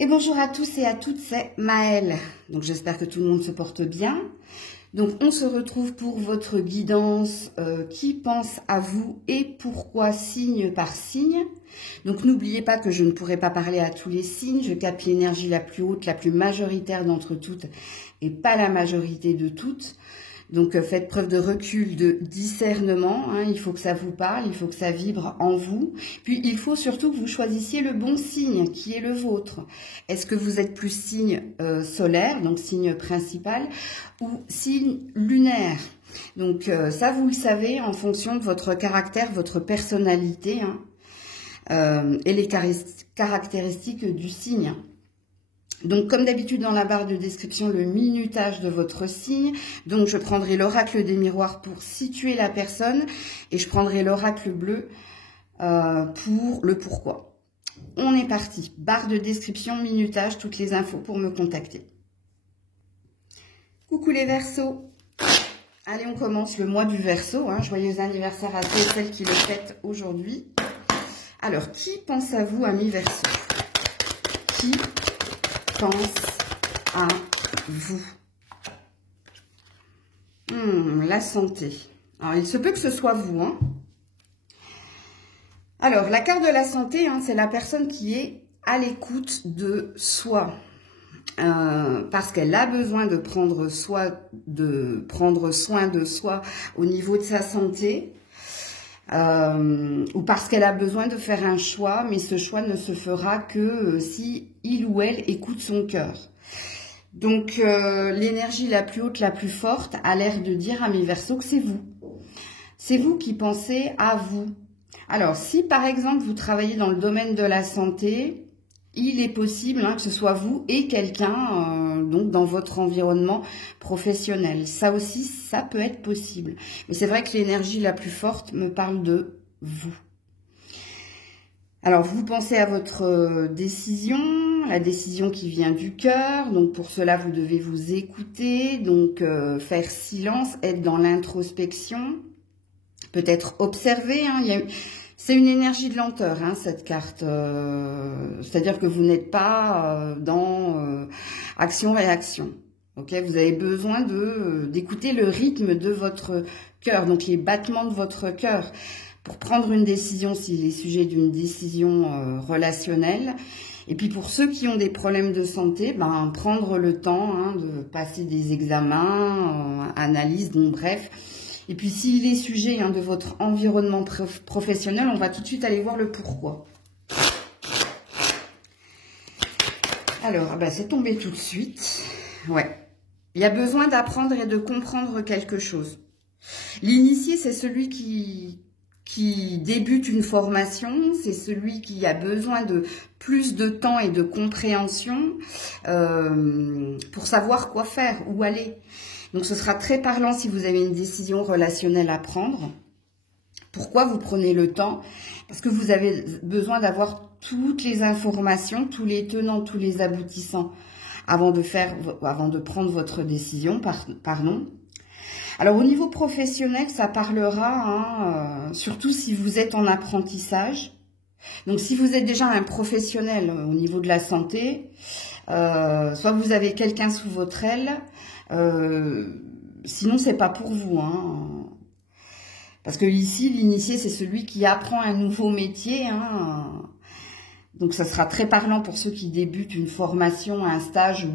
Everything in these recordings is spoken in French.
Et bonjour à tous et à toutes, c'est Maëlle. Donc j'espère que tout le monde se porte bien. Donc on se retrouve pour votre guidance qui pense à vous et pourquoi signe par signe. Donc n'oubliez pas que je ne pourrai pas parler à tous les signes. Je capte l'énergie la plus haute, la plus majoritaire d'entre toutes et pas la majorité de toutes. Donc faites preuve de recul, de discernement, hein. Il faut que ça vous parle, il faut que ça vibre en vous. Puis il faut surtout que vous choisissiez le bon signe qui est le vôtre. Est-ce que vous êtes plus signe solaire, donc signe principal, ou signe lunaire? Donc ça vous le savez en fonction de votre caractère, votre personnalité, hein, et les caractéristiques du signe. Donc, comme d'habitude, dans la barre de description, le minutage de votre signe. Donc, je prendrai l'oracle des miroirs pour situer la personne et je prendrai l'oracle bleu pour le pourquoi. On est parti. Barre de description, minutage, toutes les infos pour me contacter. Coucou les Verseaux. Allez, on commence le mois du Verseau. Hein. Joyeux anniversaire à ceux et celles qui le fêtent aujourd'hui. Alors, qui pense à vous, amis Verseaux? Qui pense à vous? La santé. Alors, il se peut que ce soit vous. Hein. Alors, la carte de la santé, hein, c'est la personne qui est à l'écoute de soi. Parce qu'elle a besoin de prendre soin de soi au niveau de sa santé. Ou parce qu'elle a besoin de faire un choix, mais ce choix ne se fera que si il ou elle écoute son cœur. Donc, l'énergie la plus haute, la plus forte, a l'air de dire à mes Verseaux que c'est vous. C'est vous qui pensez à vous. Alors, si par exemple, vous travaillez dans le domaine de la santé, il est possible hein, que ce soit vous et quelqu'un donc dans votre environnement professionnel. Ça aussi, ça peut être possible. Mais c'est vrai que l'énergie la plus forte me parle de vous. Alors, vous pensez à votre décision, la décision qui vient du cœur. Donc, pour cela, vous devez vous écouter, donc faire silence, être dans l'introspection, peut-être observer. Hein, c'est une énergie de lenteur, hein, cette carte. C'est-à-dire que vous n'êtes pas dans action-réaction. Okay, vous avez besoin d'écouter le rythme de votre cœur, donc les battements de votre cœur, pour prendre une décision s'il est sujet d'une décision relationnelle. Et puis pour ceux qui ont des problèmes de santé, ben, prendre le temps hein, de passer des examens, analyses, bon bref. Et puis, s'il est sujet hein, de votre environnement professionnel, on va tout de suite aller voir le pourquoi. Alors, ben, c'est tombé tout de suite. Ouais. Il y a besoin d'apprendre et de comprendre quelque chose. L'initié, c'est celui qui débute une formation. C'est celui qui a besoin de plus de temps et de compréhension pour savoir quoi faire, où aller. Donc, ce sera très parlant si vous avez une décision relationnelle à prendre. Pourquoi vous prenez le temps? Parce que vous avez besoin d'avoir toutes les informations, tous les tenants, tous les aboutissants avant de prendre votre décision. Pardon. Alors, au niveau professionnel, ça parlera, surtout si vous êtes en apprentissage. Donc, si vous êtes déjà un professionnel au niveau de la santé, soit vous avez quelqu'un sous votre aile, sinon c'est pas pour vous hein. Parce que ici l'initié c'est celui qui apprend un nouveau métier hein. Donc ça sera très parlant pour ceux qui débutent une formation, un stage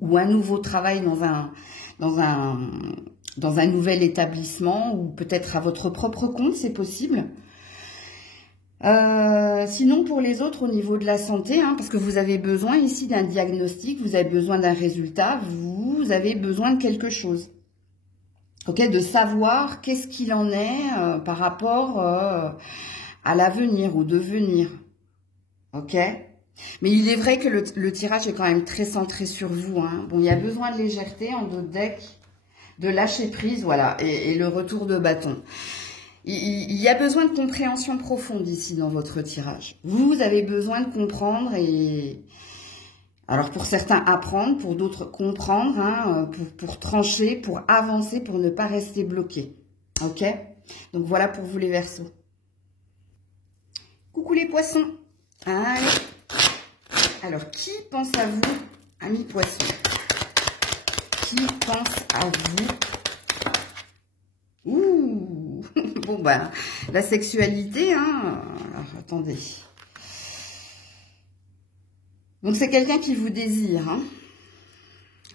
ou un nouveau travail dans un nouvel établissement ou peut-être à votre propre compte, c'est possible. Sinon pour les autres au niveau de la santé, hein, parce que vous avez besoin ici d'un diagnostic, vous avez besoin d'un résultat, vous avez besoin de quelque chose. Ok, de savoir qu'est-ce qu'il en est par rapport à l'avenir, au devenir. Ok. Mais il est vrai que le tirage est quand même très centré sur vous. Hein. Bon, il y a besoin de légèreté en d'autres decks, de lâcher prise, voilà, et le retour de bâton. Il y a besoin de compréhension profonde ici dans votre tirage. Vous avez besoin de comprendre et... Alors pour certains apprendre, pour d'autres comprendre, hein, pour trancher, pour avancer, pour ne pas rester bloqué. Ok? Donc voilà pour vous les Verseaux. Coucou les Poissons. Allez. Alors, qui pense à vous, amis poissons? Qui pense à vous? Ouh. Bon, ben, la sexualité, hein. Alors, attendez. Donc, c'est quelqu'un qui vous désire, hein.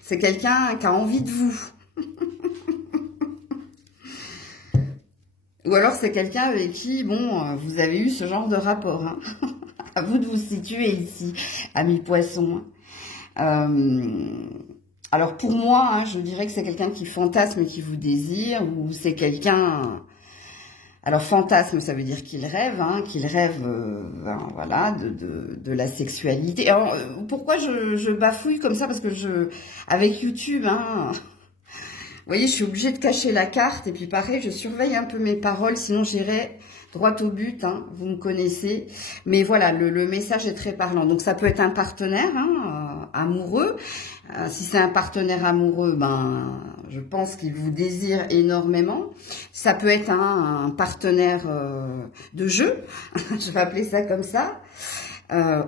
C'est quelqu'un qui a envie de vous. Ou alors, c'est quelqu'un avec qui, bon, vous avez eu ce genre de rapport, hein. À vous de vous situer ici, amis poissons. Alors, pour moi, hein, je dirais que c'est quelqu'un qui fantasme et qui vous désire, ou c'est quelqu'un... Alors, fantasme, ça veut dire qu'il rêve, hein, ben, voilà, de la sexualité. Alors, pourquoi je bafouille comme ça? Parce que avec YouTube, hein, vous voyez, je suis obligée de cacher la carte. Et puis, pareil, je surveille un peu mes paroles, sinon j'irai droit au but, hein, vous me connaissez. Mais voilà, le message est très parlant. Donc, ça peut être un partenaire, hein, amoureux. Si c'est un partenaire amoureux, ben, je pense qu'il vous désire énormément. Ça peut être un partenaire de jeu, je vais appeler ça comme ça.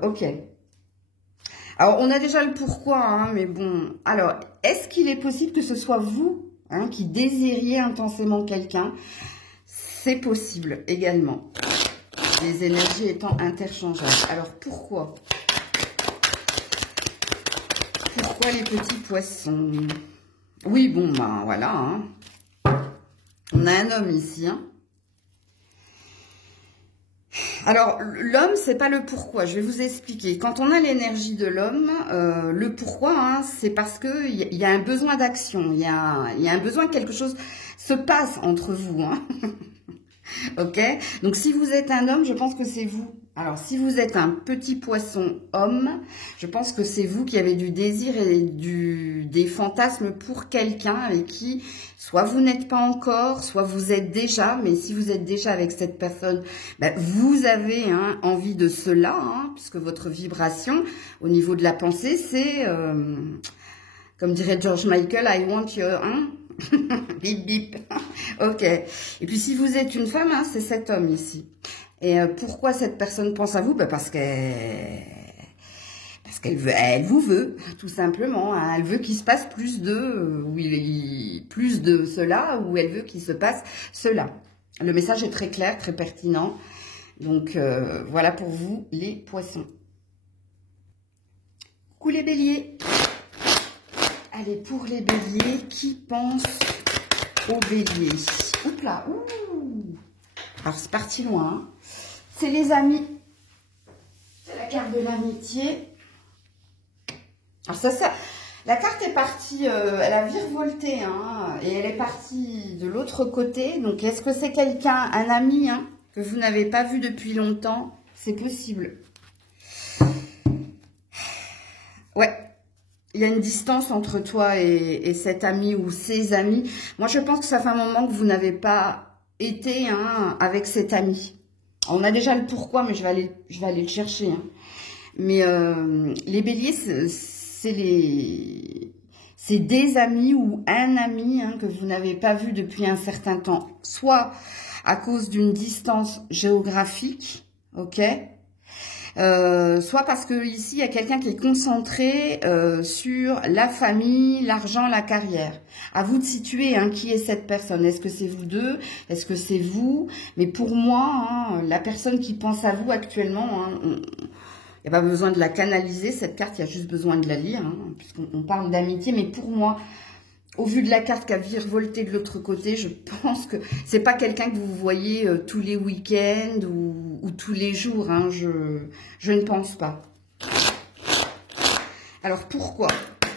Ok. Alors, on a déjà le pourquoi, hein, mais bon. Alors, est-ce qu'il est possible que ce soit vous, hein, qui désiriez intensément quelqu'un? C'est possible également. Les énergies étant interchangeables. Alors, pourquoi? Pourquoi les petits poissons? Oui, bon, ben voilà. Hein. On a un homme ici. Hein. Alors, l'homme, c'est pas le pourquoi. Je vais vous expliquer. Quand on a l'énergie de l'homme, le pourquoi, hein, c'est parce que il y a un besoin d'action. Il y a un besoin que quelque chose se passe entre vous. Hein. Ok? Donc, si vous êtes un homme, je pense que c'est vous. Alors, si vous êtes un petit poisson homme, je pense que c'est vous qui avez du désir et des fantasmes pour quelqu'un avec qui, soit vous n'êtes pas encore, soit vous êtes déjà, mais si vous êtes déjà avec cette personne, ben, vous avez hein, envie de cela, hein, puisque votre vibration au niveau de la pensée, c'est, comme dirait George Michael, I want your... Hein, bip bip. Ok. Et puis si vous êtes une femme, hein, c'est cet homme ici. Et pourquoi cette personne pense à vous? Ben parce qu'elle veut, elle vous veut, tout simplement. Hein. Elle veut qu'il se passe plus de, plus de cela, ou elle veut qu'il se passe cela. Le message est très clair, très pertinent. Donc voilà pour vous les poissons. Coucou les béliers. Allez, pour les béliers, qui pense aux béliers? Oups là, ouh. Alors, c'est parti loin. Hein. C'est les amis. C'est la carte de l'amitié. Alors, ça, la carte est partie, elle a virevolté, hein, et elle est partie de l'autre côté. Donc, est-ce que c'est quelqu'un, un ami, hein, que vous n'avez pas vu depuis longtemps? C'est possible. Ouais. Il y a une distance entre toi et cet ami ou ses amis. Moi, je pense que ça fait un moment que vous n'avez pas été hein, avec cet ami. On a déjà le pourquoi, mais je vais aller le chercher. Hein. Mais les béliers, c'est des amis ou un ami hein, que vous n'avez pas vu depuis un certain temps. Soit à cause d'une distance géographique, ok ? Soit parce que ici il y a quelqu'un qui est concentré sur la famille, l'argent, la carrière. À vous de situer hein, qui est cette personne. Est-ce que c'est vous deux? Est-ce que c'est vous? Mais pour moi, hein, la personne qui pense à vous actuellement, hein, il n'y a pas besoin de la canaliser cette carte, il y a juste besoin de la lire, hein, puisqu'on parle d'amitié. Mais pour moi, au vu de la carte qui a virevolté de l'autre côté, je pense que c'est pas quelqu'un que vous voyez tous les week-ends ou tous les jours. Hein, je ne pense pas. Alors pourquoi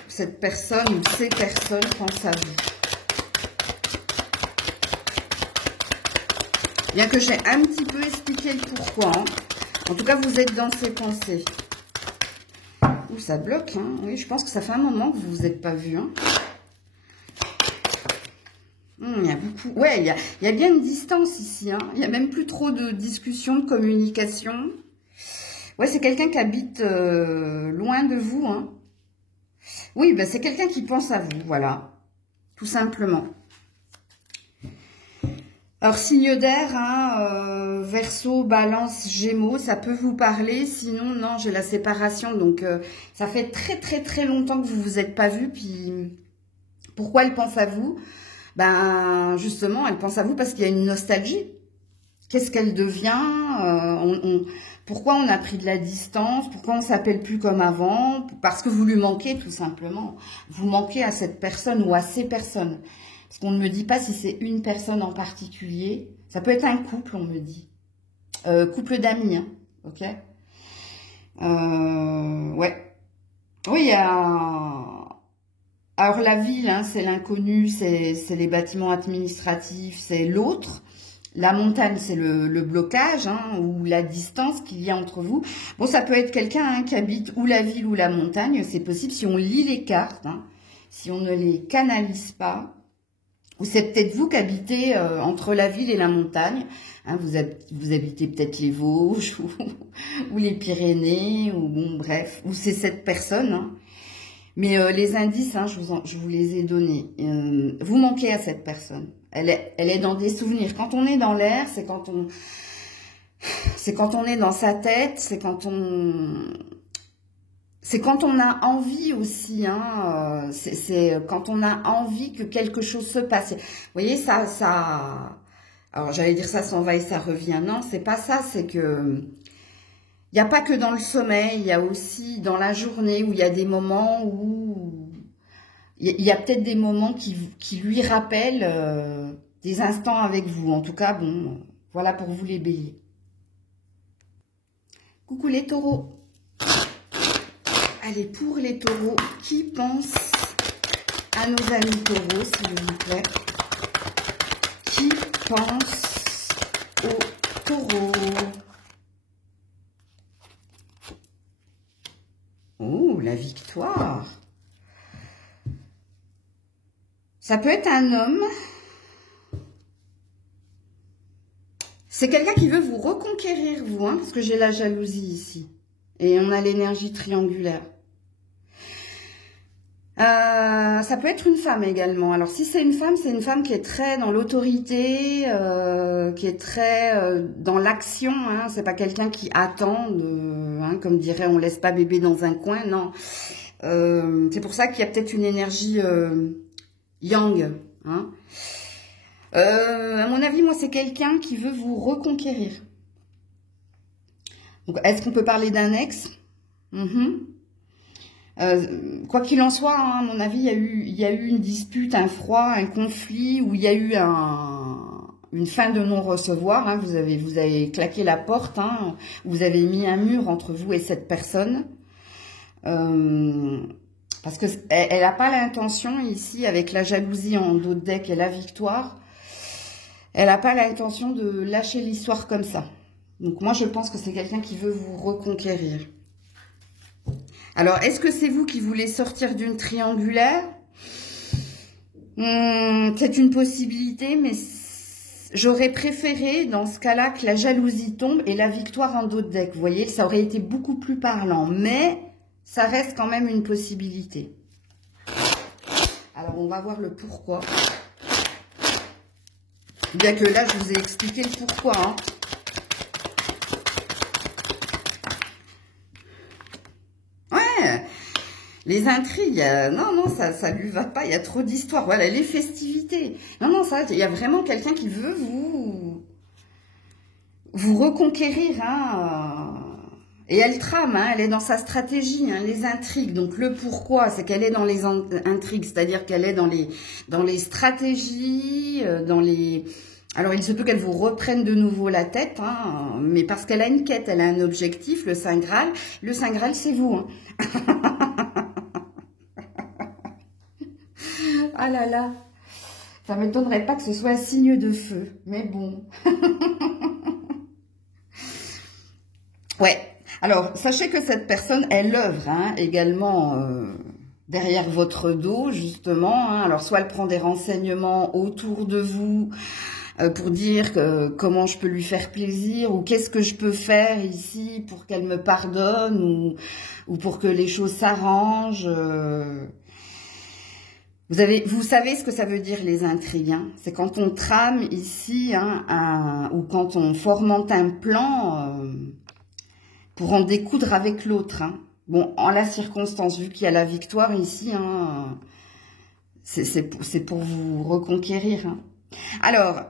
cette personne ou ces personnes pensent à vous? Bien que j'ai un petit peu expliqué le pourquoi. Hein. En tout cas, vous êtes dans ses pensées. Ouh, ça bloque. Hein. Oui, je pense que ça fait un moment que vous vous êtes pas vus. Hein. Il y a beaucoup. Ouais, il y a bien une distance ici. Hein. Il n'y a même plus trop de discussion, de communication. Ouais, c'est quelqu'un qui habite loin de vous. Hein. Oui, ben, c'est quelqu'un qui pense à vous, voilà. Tout simplement. Alors, signe d'air, hein, Verseau, Balance, Gémeaux, ça peut vous parler. Sinon, non, j'ai la séparation. Donc, ça fait très, très, très longtemps que vous vous êtes pas vus. Puis, pourquoi elle pense à vous? Ben, justement, elle pense à vous parce qu'il y a une nostalgie. Qu'est-ce qu'elle devient? Pourquoi on a pris de la distance? Pourquoi on s'appelle plus comme avant? Parce que vous lui manquez, tout simplement. Vous manquez à cette personne ou à ces personnes. Parce qu'on ne me dit pas si c'est une personne en particulier. Ça peut être un couple, on me dit. Couple d'amis, hein, ok. Ouais. Oui, il y a... Alors la ville, hein, c'est l'inconnu, c'est les bâtiments administratifs, c'est l'autre. La montagne, c'est le blocage, hein, ou la distance qu'il y a entre vous. Bon, ça peut être quelqu'un, hein, qui habite ou la ville ou la montagne, c'est possible si on lit les cartes, hein, si on ne les canalise pas. Ou c'est peut-être vous qui habitez entre la ville et la montagne. Hein, vous habitez peut-être les Vosges ou les Pyrénées, ou bon, bref. Ou c'est cette personne. Hein. Mais les indices, hein, je vous les ai donnés. Vous manquez à cette personne. Elle est dans des souvenirs. Quand on est dans l'air, c'est quand on est dans sa tête, c'est quand on a envie aussi, hein, c'est quand on a envie que quelque chose se passe. Vous voyez, alors j'allais dire ça s'en va et ça revient. Non, c'est pas ça, c'est que il n'y a pas que dans le sommeil, il y a aussi dans la journée où il y a des moments où il y a peut-être des moments qui lui rappellent des instants avec vous. En tout cas, bon, voilà pour vous les béliers. Coucou les taureaux. Allez, pour les taureaux, qui pense à nos amis taureaux, s'il vous plaît? Qui pense aux taureaux? Oh, la victoire. Ça peut être un homme. C'est quelqu'un qui veut vous reconquérir, vous, hein, parce que j'ai la jalousie ici. Et on a l'énergie triangulaire. Ça peut être une femme également. Alors, si c'est une femme qui est très dans l'autorité, qui est très dans l'action. Hein. C'est pas quelqu'un qui attend, hein, comme dirait, on laisse pas bébé dans un coin. Non. C'est pour ça qu'il y a peut-être une énergie yang. Hein. À mon avis, moi, c'est quelqu'un qui veut vous reconquérir. Donc, est-ce qu'on peut parler d'un ex? Quoi qu'il en soit, hein, à mon avis, il y a eu une dispute, un froid, un conflit, où il y a eu une fin de non-recevoir. Hein, vous avez claqué la porte, hein, vous avez mis un mur entre vous et cette personne. Parce que elle n'a pas l'intention ici, avec la jalousie en dos de deck et la victoire, elle n'a pas l'intention de lâcher l'histoire comme ça. Donc moi, je pense que c'est quelqu'un qui veut vous reconquérir. Alors, est-ce que c'est vous qui voulez sortir d'une triangulaire? C'est une possibilité, mais j'aurais préféré, dans ce cas-là, que la jalousie tombe et la victoire en dos de deck. Vous voyez, ça aurait été beaucoup plus parlant, mais ça reste quand même une possibilité. Alors, on va voir le pourquoi. Bien que là, je vous ai expliqué le pourquoi, hein. Les intrigues, non, ça lui va pas, il y a trop d'histoires. Voilà, les festivités. Non, ça, il y a vraiment quelqu'un qui veut vous reconquérir. Hein. Et elle trame, hein, elle est dans sa stratégie, hein, les intrigues. Donc le pourquoi, c'est qu'elle est dans les intrigues, c'est-à-dire qu'elle est dans les stratégies, dans les... Alors, il se peut qu'elle vous reprenne de nouveau la tête, hein, mais parce qu'elle a une quête, elle a un objectif, le Saint Graal. Le Saint Graal, c'est vous. Hein. Ah là là, ça ne m'étonnerait pas que ce soit un signe de feu, mais bon. Ouais, alors sachez que cette personne, elle œuvre hein, également derrière votre dos, justement. Hein. Alors soit elle prend des renseignements autour de vous pour dire comment je peux lui faire plaisir ou qu'est-ce que je peux faire ici pour qu'elle me pardonne ou pour que les choses s'arrangent. Vous savez ce que ça veut dire les intrigues, hein. C'est quand on trame ici, hein, ou quand on fomente un plan pour en découdre avec l'autre, hein. Bon, en la circonstance, vu qu'il y a la victoire ici, hein, c'est pour vous reconquérir, hein. Alors,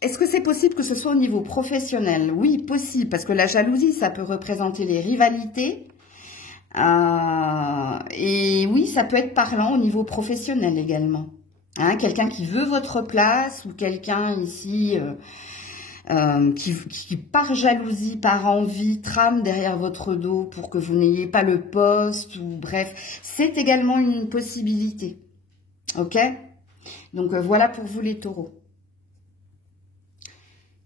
est-ce que c'est possible que ce soit au niveau professionnel? Oui, possible, parce que la jalousie, ça peut représenter les rivalités. Et oui, ça peut être parlant au niveau professionnel également. Hein, quelqu'un qui veut votre place ou quelqu'un ici qui par jalousie, par envie, trame derrière votre dos pour que vous n'ayez pas le poste ou bref, c'est également une possibilité. Ok? Donc voilà pour vous les taureaux.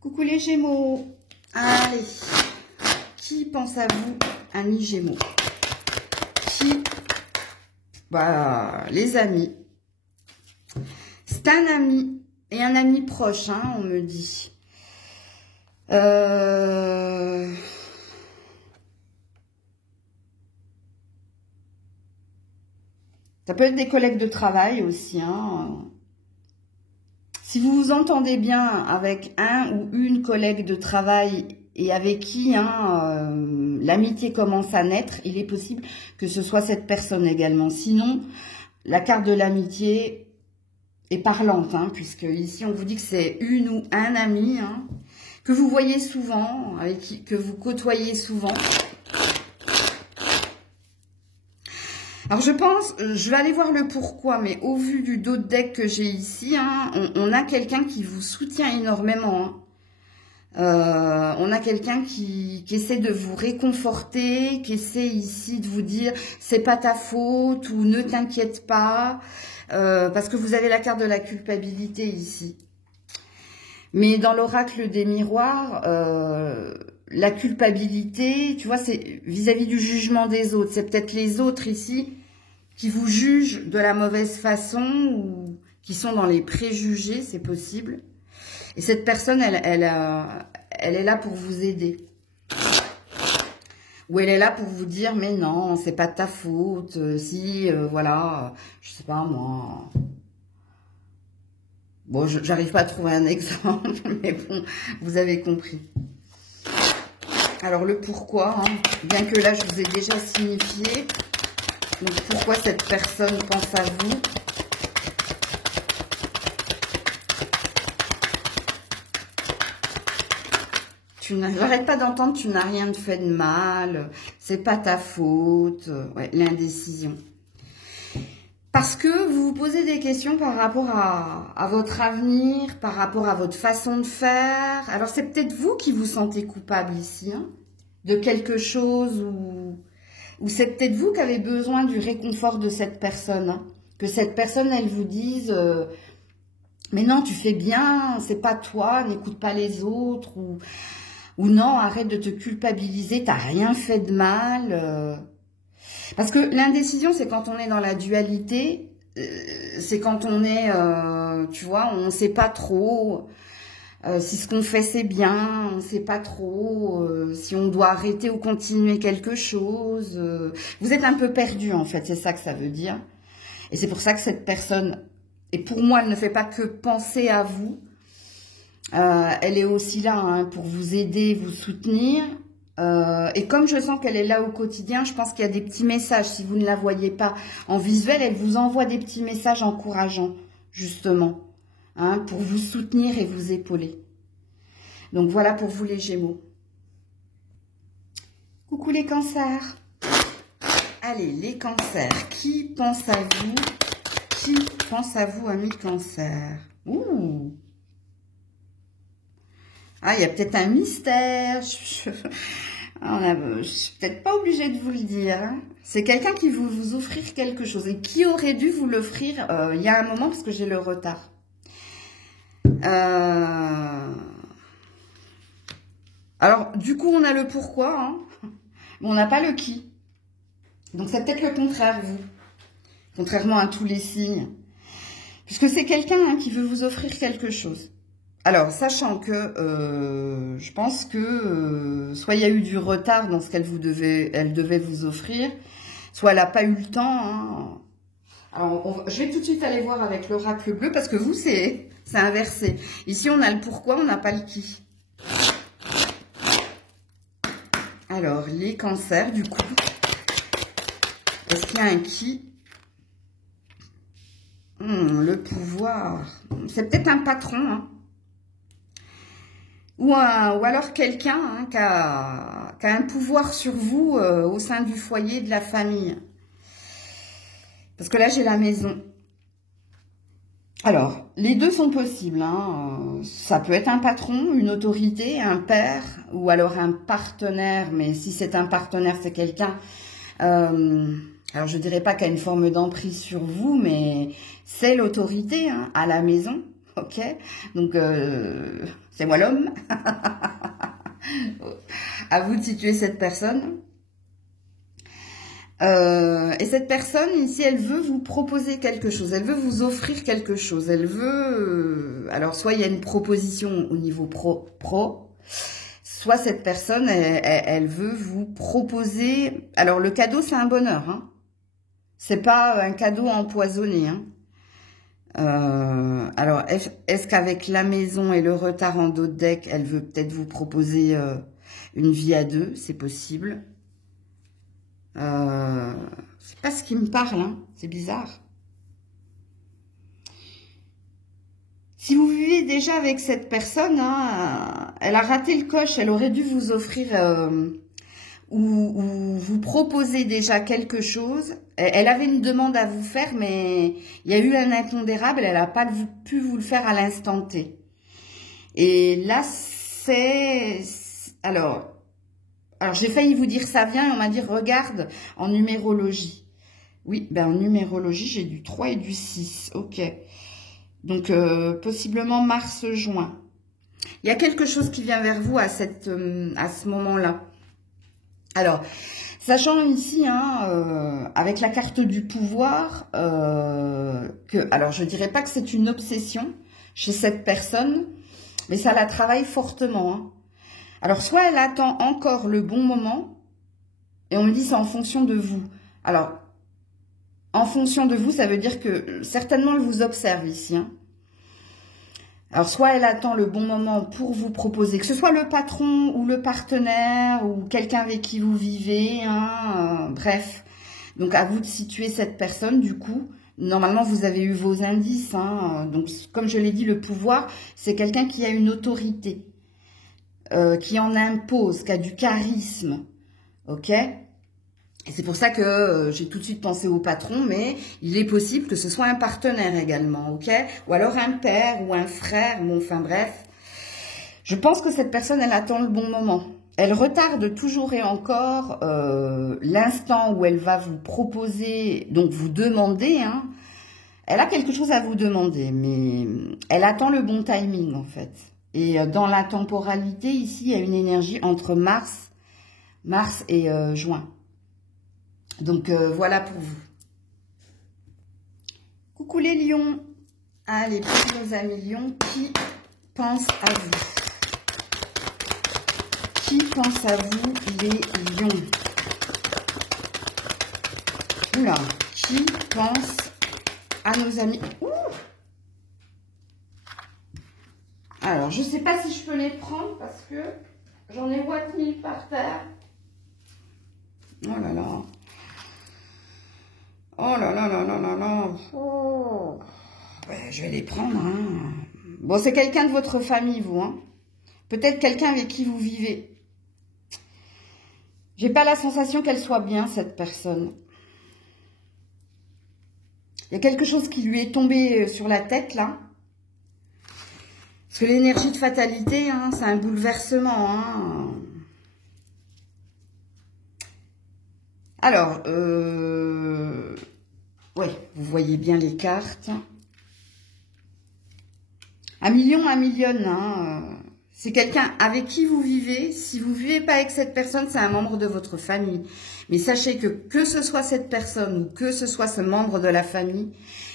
Coucou les Gémeaux. Allez, qui pense à vous, amis Gémeaux? Bah, les amis. C'est un ami et un ami proche, hein, on me dit. Ça peut être des collègues de travail aussi, hein. Si vous vous entendez bien avec un ou une collègue de travail et avec qui l'amitié commence à naître, il est possible que ce soit cette personne également. Sinon, la carte de l'amitié est parlante, hein, puisque ici on vous dit que c'est une ou un ami, hein, que vous voyez souvent, que vous côtoyez souvent. Alors je vais aller voir le pourquoi, mais au vu du dos de deck que j'ai ici, hein, on a quelqu'un qui vous soutient énormément, hein. On a quelqu'un qui essaie de vous réconforter, qui essaie ici de vous dire c'est pas ta faute ou ne t'inquiète pas, parce que vous avez la carte de la culpabilité ici. Mais dans l'oracle des miroirs, la culpabilité, tu vois, c'est vis-à-vis du jugement des autres. C'est peut-être les autres ici qui vous jugent de la mauvaise façon ou qui sont dans les préjugés, c'est possible. Et cette personne, elle est là pour vous aider. Ou elle est là pour vous dire, mais non, c'est pas de ta faute. Si, voilà, je sais pas moi. Bon, j'arrive pas à trouver un exemple, mais bon, vous avez compris. Alors le pourquoi, hein, bien que là, je vous ai déjà signifié. Donc pourquoi cette personne pense à vous? J'arrête pas d'entendre, tu n'as rien fait de mal, c'est pas ta faute, ouais, l'indécision. Parce que vous vous posez des questions par rapport à votre avenir, par rapport à votre façon de faire. Alors c'est peut-être vous qui vous sentez coupable ici, hein, de quelque chose, ou c'est peut-être vous qui avez besoin du réconfort de cette personne, hein, que cette personne, elle vous dise... mais non, tu fais bien, c'est pas toi, n'écoute pas les autres, ou non, arrête de te culpabiliser, t'as rien fait de mal. Parce que l'indécision, c'est quand on est dans la dualité, c'est quand on est, tu vois, on ne sait pas trop si ce qu'on fait c'est bien, on ne sait pas trop si on doit arrêter ou continuer quelque chose. Vous êtes un peu perdu en fait, c'est ça que ça veut dire. Et c'est pour ça que cette personne, et pour moi, elle ne fait pas que penser à vous. Elle est aussi là, hein, pour vous aider, vous soutenir. Et comme je sens qu'elle est là au quotidien, je pense qu'il y a des petits messages. Si vous ne la voyez pas en visuel, elle vous envoie des petits messages encourageants, justement, hein, pour vous soutenir et vous épauler. Donc voilà pour vous les Gémeaux. Coucou les cancers. Allez, les cancers, qui pense à vous? Qui pense à vous, amis cancers? Ouh! Ah, il y a peut-être un mystère. Je suis peut-être pas obligée de vous le dire, hein. C'est quelqu'un qui veut vous offrir quelque chose. Et qui aurait dû vous l'offrir il y a un moment, parce que j'ai le retard. Alors, du coup, on a le pourquoi, hein, mais on n'a pas le qui. Donc, c'est peut-être le contraire, vous. Contrairement à tous les signes. Puisque c'est quelqu'un, hein, qui veut vous offrir quelque chose. Alors, sachant que je pense que soit il y a eu du retard dans ce qu'elle devait vous offrir, soit elle n'a pas eu le temps, hein. Alors, je vais tout de suite aller voir avec l'oracle bleu parce que vous, c'est inversé. Ici, on a le pourquoi, on n'a pas le qui. Alors, les cancers, du coup. Est-ce qu'il y a un qui? Le pouvoir. C'est peut-être un patron, hein. Ou alors quelqu'un hein, qui a un pouvoir sur vous au sein du foyer, de la famille. Parce que là, j'ai la maison. Alors, les deux sont possibles. Hein. Ça peut être un patron, une autorité, un père, ou alors un partenaire. Mais si c'est un partenaire, c'est quelqu'un... alors, je dirais pas qu'il y a une forme d'emprise sur vous, mais c'est l'autorité hein, à la maison. Ok, donc c'est moi l'homme. À vous de situer cette personne. Et cette personne ici, elle veut vous proposer quelque chose. Elle veut vous offrir quelque chose. Elle veut... alors, soit il y a une proposition au niveau pro, soit cette personne, elle veut vous proposer... Alors, le cadeau, c'est un bonheur. Hein. C'est pas un cadeau empoisonné. Hein. Alors, est-ce qu'avec la maison et le retard en dos de deck, elle veut peut-être vous proposer une vie à deux? C'est possible. C'est pas ce qui me parle, hein. C'est bizarre. Si vous vivez déjà avec cette personne, hein, elle a raté le coche. Elle aurait dû vous offrir ou vous proposer déjà quelque chose. Elle avait une demande à vous faire, mais il y a eu un impondérable. Elle n'a pas pu vous le faire à l'instant T. Et là, c'est... Alors j'ai failli vous dire ça vient, et on m'a dit regarde en numérologie. Oui, ben en numérologie, j'ai du 3 et du 6. Ok. Donc, possiblement mars-juin. Il y a quelque chose qui vient vers vous à ce moment-là. Alors, sachant ici, hein, avec la carte du pouvoir, alors je dirais pas que c'est une obsession chez cette personne, mais ça la travaille fortement. Hein. Alors, soit elle attend encore le bon moment, et on me dit c'est en fonction de vous. Alors, en fonction de vous, ça veut dire que certainement elle vous observe ici. Hein. Alors, soit elle attend le bon moment pour vous proposer, que ce soit le patron ou le partenaire ou quelqu'un avec qui vous vivez, hein, bref. Donc, à vous de situer cette personne, du coup. Normalement, vous avez eu vos indices. Hein, donc, comme je l'ai dit, le pouvoir, c'est quelqu'un qui a une autorité, qui en impose, qui a du charisme. Ok ? Et c'est pour ça que j'ai tout de suite pensé au patron, mais il est possible que ce soit un partenaire également, ok? Ou alors un père ou un frère, bon, enfin bref. Je pense que cette personne, elle attend le bon moment. Elle retarde toujours et encore l'instant où elle va vous proposer, donc vous demander, hein. Elle a quelque chose à vous demander, mais elle attend le bon timing en fait. Et dans la temporalité, ici, il y a une énergie entre mars et juin. Donc, voilà pour vous. Coucou les lions. Allez, pour nos amis lions, qui pense à vous? Qui pense à vous, les lions? Oula, qui pense à nos amis? Ouh. Alors, je ne sais pas si je peux les prendre parce que j'en ai boîte mille par terre. Oh là là. Oh là là là là là là. Oh. Ouais, je vais les prendre. Hein. Bon, c'est quelqu'un de votre famille, vous. Hein. Peut-être quelqu'un avec qui vous vivez. J'ai pas la sensation qu'elle soit bien, cette personne. Il y a quelque chose qui lui est tombé sur la tête, là. Parce que l'énergie de fatalité, hein, c'est un bouleversement. Hein. Alors, ouais, vous voyez bien les cartes. 1 million, 1 million, hein. C'est quelqu'un avec qui vous vivez. Si vous ne vivez pas avec cette personne, c'est un membre de votre famille. Mais sachez que ce soit cette personne ou que ce soit ce membre de la famille,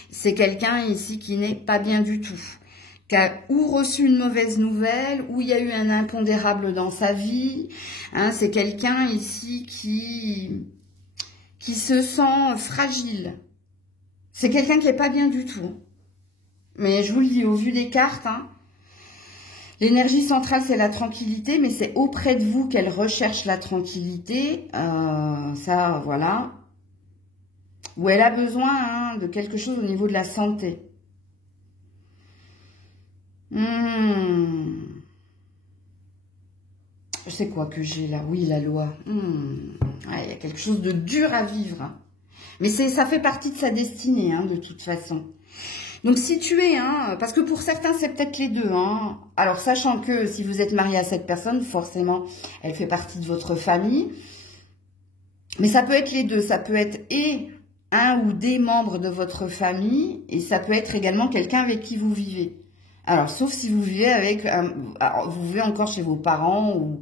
c'est quelqu'un ici qui n'est pas bien du tout. Qui a ou reçu une mauvaise nouvelle, ou il y a eu un impondérable dans sa vie. Hein, c'est quelqu'un ici qui se sent fragile. C'est quelqu'un qui n'est pas bien du tout. Mais je vous le dis, au vu des cartes, hein, l'énergie centrale, c'est la tranquillité, mais c'est auprès de vous qu'elle recherche la tranquillité. Ça, voilà. Où elle a besoin hein, de quelque chose au niveau de la santé. Je sais quoi que j'ai là. Oui, la loi. Ouais, il y a quelque chose de dur à vivre. Hein. Mais ça fait partie de sa destinée, hein, de toute façon. Donc, situé, hein, parce que pour certains, c'est peut-être les deux. Hein. Alors, sachant que si vous êtes marié à cette personne, forcément, elle fait partie de votre famille. Mais ça peut être les deux. Ça peut être et un ou des membres de votre famille, et ça peut être également quelqu'un avec qui vous vivez. Alors, sauf si vous vivez avec, vous vivez encore chez vos parents ou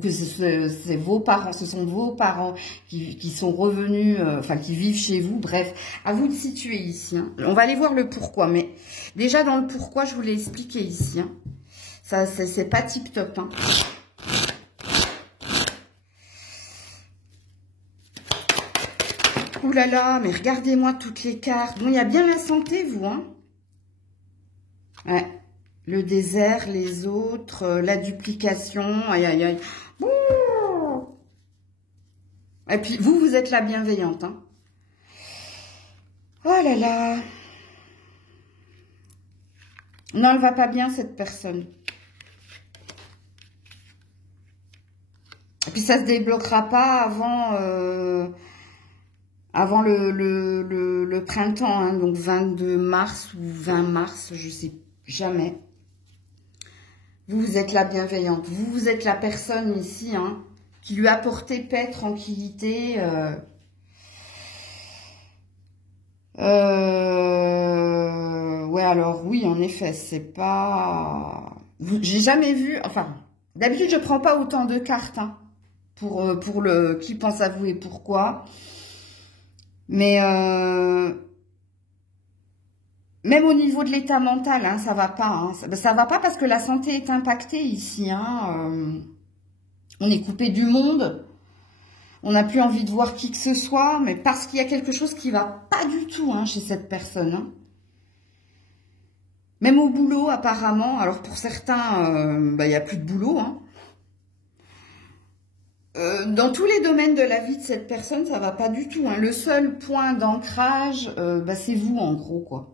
que c'est vos parents, ce sont vos parents qui sont revenus, enfin qui vivent chez vous. Bref, à vous de situer ici. Hein. On va aller voir le pourquoi, mais déjà dans le pourquoi, je vous l'ai expliqué ici. Hein. Ça, c'est pas tip top. Hein. Ouh là là, mais regardez-moi toutes les cartes. Bon, il y a bien la santé, vous, hein. Ouais. Le désert, les autres, la duplication, aïe aïe aïe. Ouh. Et puis vous êtes la bienveillante. Hein. Oh là là. Non, elle va pas bien cette personne. Et puis ça se débloquera pas avant le printemps, hein, donc 22 mars ou 20 mars, je sais jamais. Vous êtes la bienveillante. Vous êtes la personne ici hein, qui lui apportait paix, tranquillité. Ouais, alors oui, en effet, c'est pas... J'ai jamais vu... Enfin, d'habitude, je prends pas autant de cartes hein, pour le qui pense à vous et pourquoi. Mais... Même au niveau de l'état mental, hein, ça va pas. Hein. Ça va pas parce que la santé est impactée ici. Hein. On est coupé du monde. On n'a plus envie de voir qui que ce soit. Mais parce qu'il y a quelque chose qui va pas du tout hein, chez cette personne. Hein. Même au boulot, apparemment. Alors pour certains, il n'y a plus de boulot. Hein. Dans tous les domaines de la vie de cette personne, ça va pas du tout. Hein. Le seul point d'ancrage, c'est vous en gros, quoi.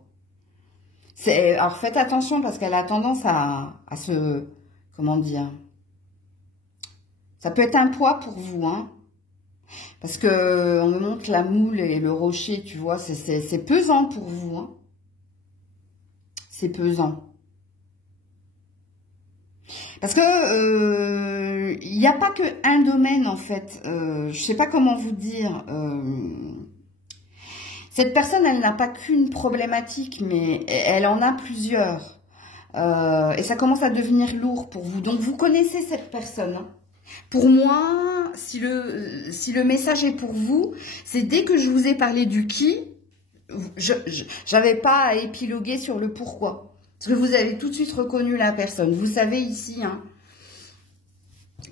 Alors faites attention parce qu'elle a tendance à se... Comment dire? Ça peut être un poids pour vous, hein. Parce que on me montre la moule et le rocher, tu vois, c'est pesant pour vous, hein. C'est pesant. Parce que il n'y a pas que un domaine en fait. Je sais pas comment vous dire. Cette personne, elle n'a pas qu'une problématique, mais elle en a plusieurs. Et ça commence à devenir lourd pour vous. Donc, vous connaissez cette personne. Hein. Pour moi, si le message est pour vous, c'est dès que je vous ai parlé du qui, j'avais pas à épiloguer sur le pourquoi. Parce que vous avez tout de suite reconnu la personne. Vous savez ici, hein,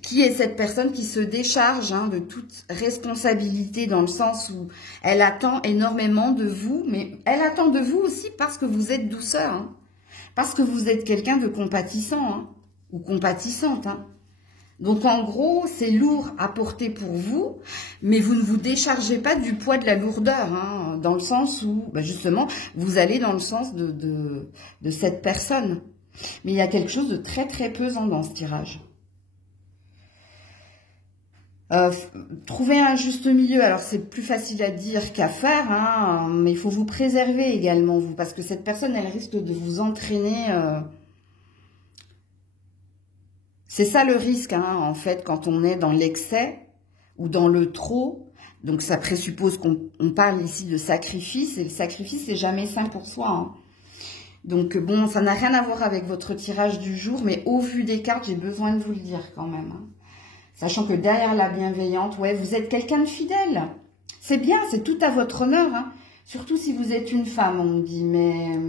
qui est cette personne qui se décharge hein, de toute responsabilité dans le sens où elle attend énormément de vous, mais elle attend de vous aussi parce que vous êtes douceur, hein, parce que vous êtes quelqu'un de compatissant hein, ou compatissante. Hein. Donc en gros, c'est lourd à porter pour vous, mais vous ne vous déchargez pas du poids de la lourdeur, hein, dans le sens où justement, vous allez dans le sens de cette personne. Mais il y a quelque chose de très très pesant dans ce tirage. Trouver un juste milieu, alors c'est plus facile à dire qu'à faire, hein, mais il faut vous préserver également, vous, parce que cette personne, elle risque de vous entraîner. C'est ça le risque, hein, en fait, quand on est dans l'excès ou dans le trop. Donc ça présuppose qu'on parle ici de sacrifice, et le sacrifice, c'est jamais sain pour soi. Hein. Donc bon, ça n'a rien à voir avec votre tirage du jour, mais au vu des cartes, j'ai besoin de vous le dire quand même. Hein. Sachant que derrière la bienveillante, ouais, vous êtes quelqu'un de fidèle. C'est bien, c'est tout à votre honneur. Hein. Surtout si vous êtes une femme, on me dit. Mais...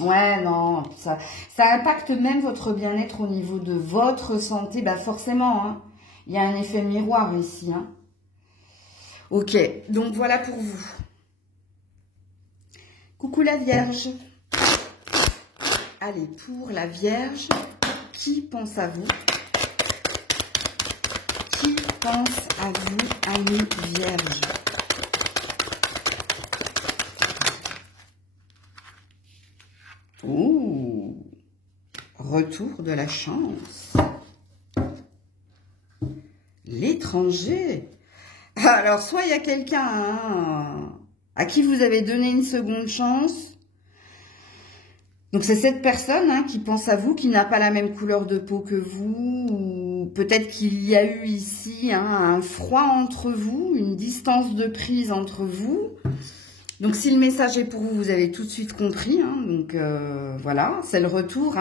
ouais, non, ça impacte même votre bien-être au niveau de votre santé. Bah forcément, hein. Il y a un effet miroir ici. Hein. Ok, donc voilà pour vous. Coucou la Vierge. Allez, pour la Vierge, qui pense à vous? Qui pense à vous, amis Vierge? Ouh, retour de la chance. L'étranger. Alors, soit il y a quelqu'un à qui vous avez donné une seconde chance. Donc, c'est cette personne qui pense à vous, qui n'a pas la même couleur de peau que vous. Ou peut-être qu'il y a eu ici un froid entre vous, une distance de prise entre vous. Donc, si le message est pour vous, vous avez tout de suite compris. Donc, voilà, c'est le retour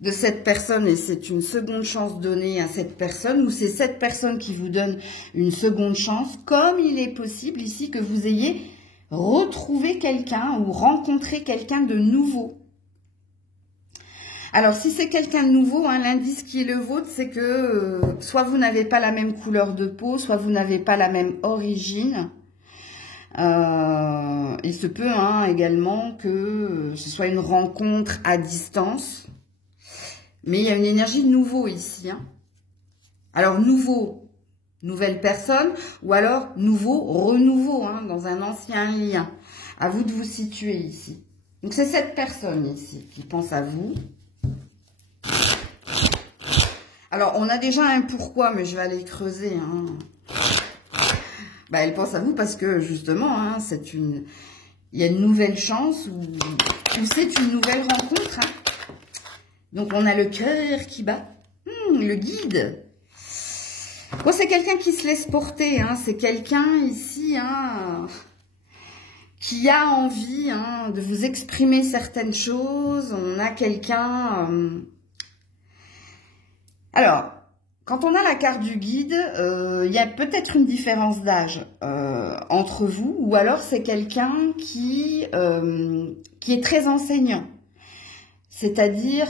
de cette personne. Et c'est une seconde chance donnée à cette personne. Ou c'est cette personne qui vous donne une seconde chance. Comme il est possible ici que vous ayez retrouvé quelqu'un ou rencontrer quelqu'un de nouveau. Alors, si c'est quelqu'un de nouveau, l'indice qui est le vôtre, c'est que soit vous n'avez pas la même couleur de peau, soit vous n'avez pas la même origine. Il se peut également que ce soit une rencontre à distance. Mais il y a une énergie de nouveau ici. Alors, nouveau, nouvelle personne, ou alors nouveau, renouveau, dans un ancien lien. À vous de vous situer ici. Donc, c'est cette personne ici qui pense à vous. Alors, on a déjà un pourquoi, mais je vais aller creuser. Elle pense à vous parce que, justement, il y a une nouvelle chance ou c'est une nouvelle rencontre. Donc, on a le cœur qui bat. Le guide. Bon, c'est quelqu'un qui se laisse porter. C'est quelqu'un ici qui a envie de vous exprimer certaines choses. On a quelqu'un... Alors, quand on a la carte du guide, il y a peut-être une différence d'âge entre vous. Ou alors, c'est quelqu'un qui est très enseignant. C'est-à-dire...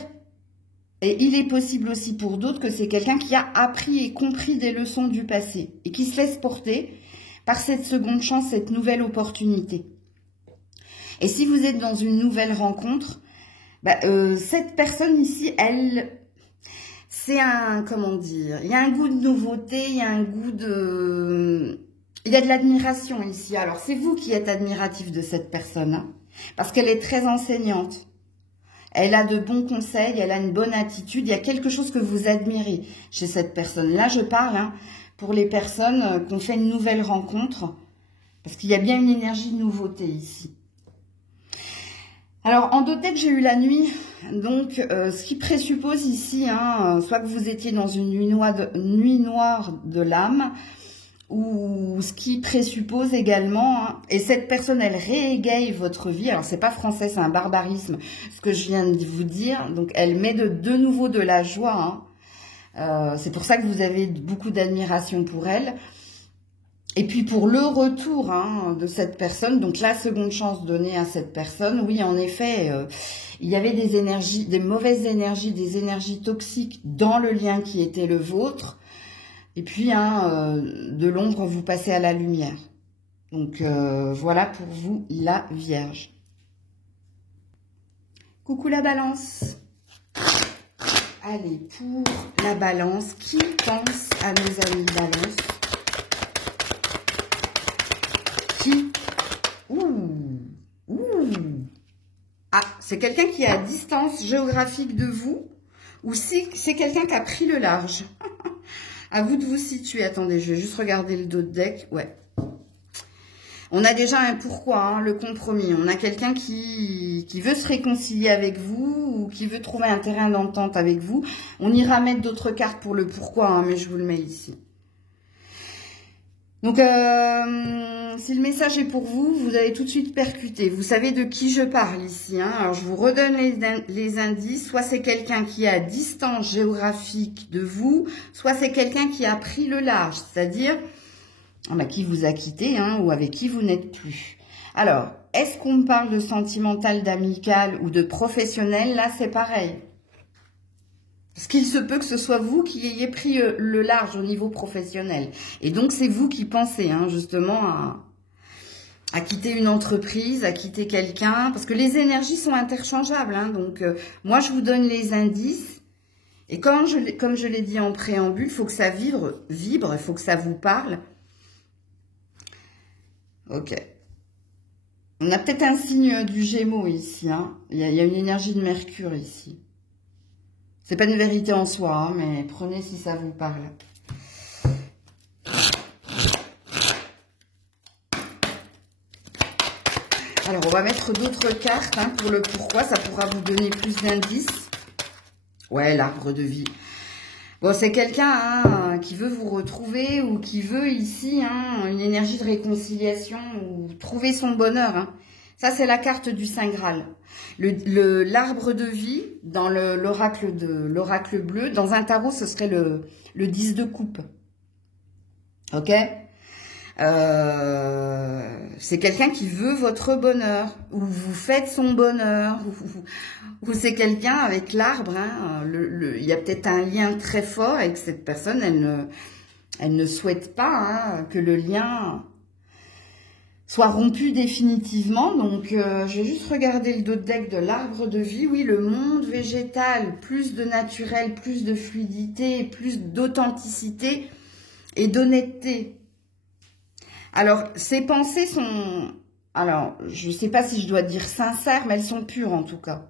Et il est possible aussi pour d'autres que c'est quelqu'un qui a appris et compris des leçons du passé et qui se laisse porter par cette seconde chance, cette nouvelle opportunité. Et si vous êtes dans une nouvelle rencontre, cette personne ici, c'est comment dire, il y a un goût de nouveauté, il y a un goût il y a de l'admiration ici. Alors, c'est vous qui êtes admiratif de cette personne, parce qu'elle est très enseignante. Elle a de bons conseils, elle a une bonne attitude. Il y a quelque chose que vous admirez chez cette personne. Là, je parle pour les personnes qui ont fait une nouvelle rencontre. Parce qu'il y a bien une énergie de nouveauté ici. Alors, en deux têtes, j'ai eu la nuit. Donc, ce qui présuppose ici, soit que vous étiez dans une nuit noire de l'âme, ou ce qui présuppose également, et cette personne, elle réégaye votre vie. Alors, c'est pas français, c'est un barbarisme, ce que je viens de vous dire. Donc, elle met de nouveau de la joie. C'est pour ça que vous avez beaucoup d'admiration pour elle. Et puis, pour le retour de cette personne, donc la seconde chance donnée à cette personne, oui, en effet, il y avait des énergies, des mauvaises énergies, des énergies toxiques dans le lien qui était le vôtre. Et puis, de l'ombre, vous passez à la lumière. Donc, voilà pour vous, la Vierge. Coucou la Balance. Allez, pour la Balance, qui pense à nos amis Balance? Qui? Ah, c'est quelqu'un qui est à distance géographique de vous, ou si c'est quelqu'un qui a pris le large. À vous de vous situer. Attendez, je vais juste regarder le dos de deck. Ouais. On a déjà un pourquoi, le compromis. On a quelqu'un qui veut se réconcilier avec vous ou qui veut trouver un terrain d'entente avec vous. On ira mettre d'autres cartes pour le pourquoi, mais je vous le mets ici. Donc, si le message est pour vous, vous allez tout de suite percuter. Vous savez de qui je parle ici. Alors, je vous redonne les indices. Soit c'est quelqu'un qui est à distance géographique de vous, soit c'est quelqu'un qui a pris le large, c'est-à-dire qui vous a quitté ou avec qui vous n'êtes plus. Alors, est-ce qu'on me parle de sentimental, d'amical ou de professionnel? Là, c'est pareil. Parce qu'il se peut que ce soit vous qui ayez pris le large au niveau professionnel. Et donc, c'est vous qui pensez, hein, justement, à quitter une entreprise, à quitter quelqu'un. Parce que les énergies sont interchangeables. Hein, donc, moi, je vous donne les indices. Et comme je l'ai dit en préambule, il faut que ça vibre, il faut que ça vous parle. Ok. On a peut-être un signe du Gémeaux ici. Hein. Il y a une énergie de Mercure ici. C'est pas une vérité en soi, hein, mais prenez si ça vous parle. Alors, on va mettre d'autres cartes hein, pour le pourquoi. Ça pourra vous donner plus d'indices. Ouais, l'arbre de vie. Bon, c'est quelqu'un hein, qui veut vous retrouver ou qui veut ici hein, une énergie de réconciliation ou trouver son bonheur. Hein. Ça, c'est la carte du Saint Graal. L'arbre de vie, dans l'oracle bleu, dans un tarot, ce serait le 10 de coupe. Ok c'est quelqu'un qui veut votre bonheur, ou vous faites son bonheur, ou c'est quelqu'un avec l'arbre. Hein, il y a peut-être un lien très fort avec cette personne. Elle ne souhaite pas hein, que le lien soit rompu définitivement. Donc, je vais juste regarder le dos de deck de l'arbre de vie. Oui, le monde végétal, plus de naturel, plus de fluidité, plus d'authenticité et d'honnêteté. Alors, ces pensées sont... Alors, je ne sais pas si je dois dire sincères, mais elles sont pures en tout cas.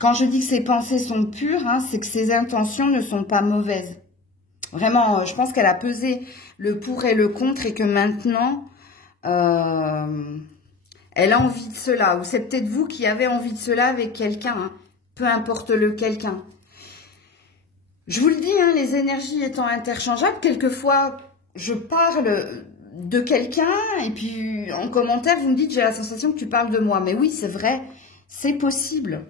Quand je dis que ces pensées sont pures, hein, c'est que ces intentions ne sont pas mauvaises. Vraiment, je pense qu'elle a pesé le pour et le contre et que maintenant, elle a envie de cela. Ou c'est peut-être vous qui avez envie de cela avec quelqu'un, hein, peu importe le quelqu'un. Je vous le dis, hein, les énergies étant interchangeables, quelquefois, je parle de quelqu'un et puis en commentaire, vous me dites, j'ai la sensation que tu parles de moi. Mais oui, c'est vrai, c'est possible.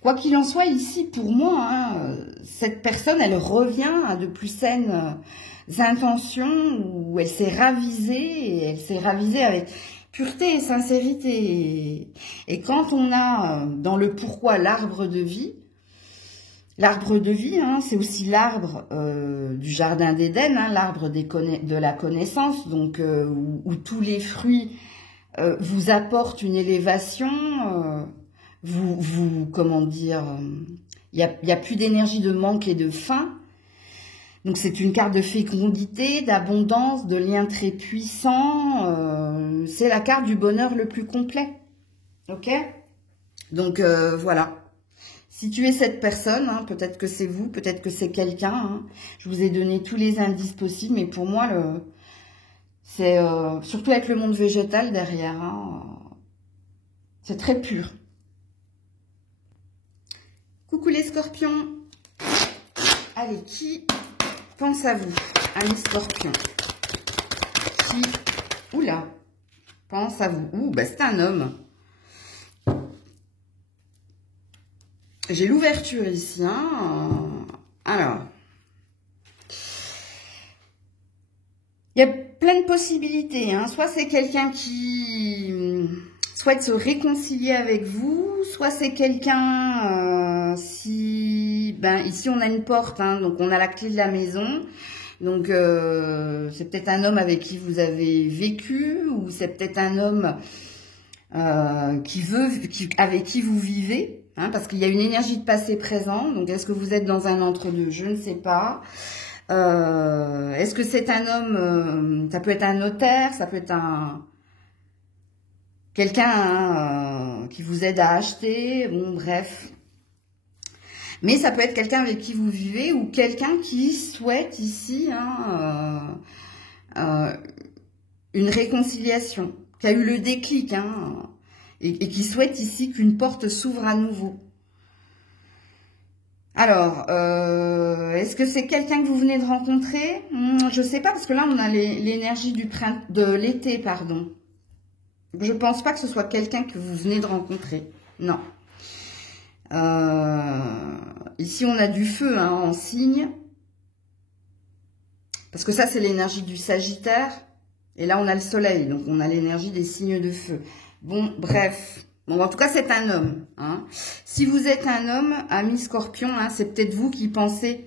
Quoi qu'il en soit, ici, pour moi, hein, cette personne, elle revient à de plus saines intentions où elle s'est ravisée et elle s'est ravisée avec pureté et sincérité. Et quand on a dans le pourquoi l'arbre de vie, hein, c'est aussi l'arbre du jardin d'Éden, hein, l'arbre de la connaissance, donc où tous les fruits vous apportent une élévation, comment dire, il y a plus d'énergie de manque et de faim. Donc c'est une carte de fécondité, d'abondance, de liens très puissants. C'est la carte du bonheur le plus complet. Ok? Donc voilà. Si tu es cette personne, hein, peut-être que c'est vous, peut-être que c'est quelqu'un. Hein. Je vous ai donné tous les indices possibles, mais pour moi, c'est surtout avec le monde végétal derrière. Hein, c'est très pur. Coucou les scorpions. Allez, qui pense à vous? Allez, scorpion. Qui, oula, pense à vous? Ouh, bah c'est un homme. J'ai l'ouverture ici. Hein. Alors, il y a plein de possibilités. Hein. Soit c'est quelqu'un qui souhaite se réconcilier avec vous, soit c'est quelqu'un, ici on a une porte, hein, donc on a la clé de la maison. Donc, c'est peut-être un homme avec qui vous avez vécu, ou c'est peut-être un homme avec qui vous vivez. Hein, parce qu'il y a une énergie de passé-présent. Donc, est-ce que vous êtes dans un entre-deux? Je ne sais pas. Est-ce que c'est un homme... ça peut être un notaire, ça peut être quelqu'un hein, qui vous aide à acheter. Bon, bref. Mais ça peut être quelqu'un avec qui vous vivez ou quelqu'un qui souhaite ici hein, une réconciliation, qui a eu le déclic, hein, et qui souhaite ici qu'une porte s'ouvre à nouveau. Alors, est-ce que c'est quelqu'un que vous venez de rencontrer? Je ne sais pas, parce que là, on a l'énergie de l'été, pardon. Je ne pense pas que ce soit quelqu'un que vous venez de rencontrer. Non. Ici, on a du feu hein, en signe. Parce que ça, c'est l'énergie du Sagittaire. Et là, on a le soleil. Donc, on a l'énergie des signes de feu. Bon, bref. Bon, en tout cas, c'est un homme. Hein. Si vous êtes un homme, ami Scorpion, hein, c'est peut-être vous qui pensez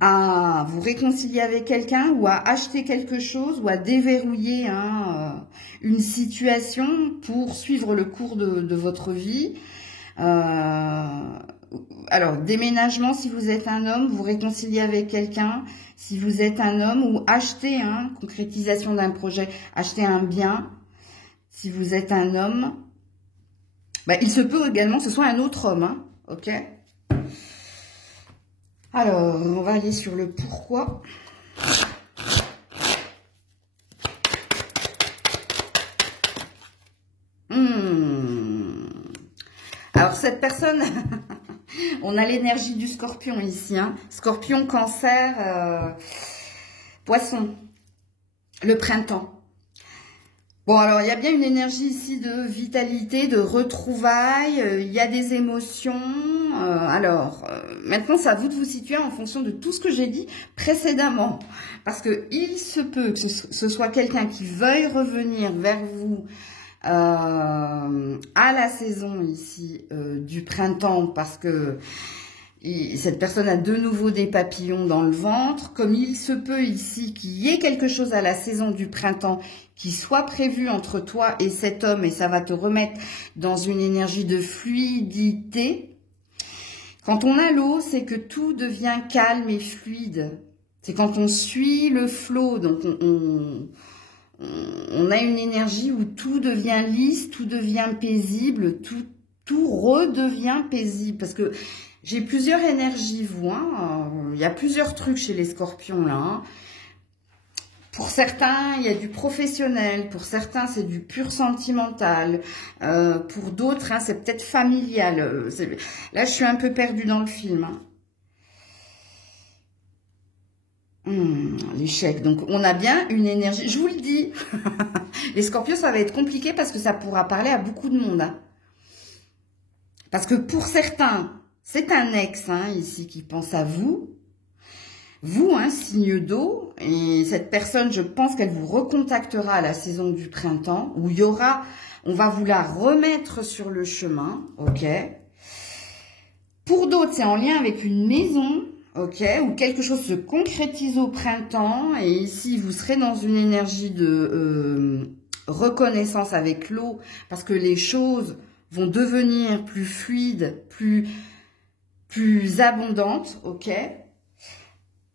à vous réconcilier avec quelqu'un ou à acheter quelque chose ou à déverrouiller hein, une situation pour suivre le cours de votre vie. Alors, déménagement, si vous êtes un homme, vous réconciliez avec quelqu'un. Si vous êtes un homme, ou acheter, hein, concrétisation d'un projet, acheter un bien. Si vous êtes un homme, bah, il se peut également que ce soit un autre homme, hein, ok? Alors, on va aller sur le pourquoi. Alors, cette personne, on a l'énergie du Scorpion ici, hein. Scorpion, Cancer, Poisson, le printemps. Bon, alors, il y a bien une énergie ici de vitalité, de retrouvailles, il y a des émotions. Maintenant, c'est à vous de vous situer en fonction de tout ce que j'ai dit précédemment. Parce que il se peut que ce soit quelqu'un qui veuille revenir vers vous à la saison ici du printemps, parce que cette personne a de nouveau des papillons dans le ventre, comme il se peut ici qu'il y ait quelque chose à la saison du printemps qui soit prévu entre toi et cet homme, et ça va te remettre dans une énergie de fluidité. Quand on a l'eau, c'est que tout devient calme et fluide. C'est quand on suit le flot, donc on a une énergie où tout devient lisse, tout devient paisible, tout redevient paisible, parce que j'ai plusieurs énergies, vous. Hein. Il y a plusieurs trucs chez les Scorpions, là. Hein. Pour certains, il y a du professionnel. Pour certains, c'est du pur sentimental. Pour d'autres, hein, c'est peut-être familial. Là, je suis un peu perdue dans le film. Hein. L'échec. Donc, on a bien une énergie. Je vous le dis. Les Scorpions, ça va être compliqué parce que ça pourra parler à beaucoup de monde. Hein. Parce que pour certains... C'est un ex, hein, ici, qui pense à vous. Vous, hein, signe d'eau. Et cette personne, je pense qu'elle vous recontactera à la saison du printemps, où il y aura, on va vous la remettre sur le chemin, ok. Pour d'autres, c'est en lien avec une maison, ok, où quelque chose se concrétise au printemps. Et ici, vous serez dans une énergie de reconnaissance avec l'eau, parce que les choses vont devenir plus fluides, plus abondante, ok.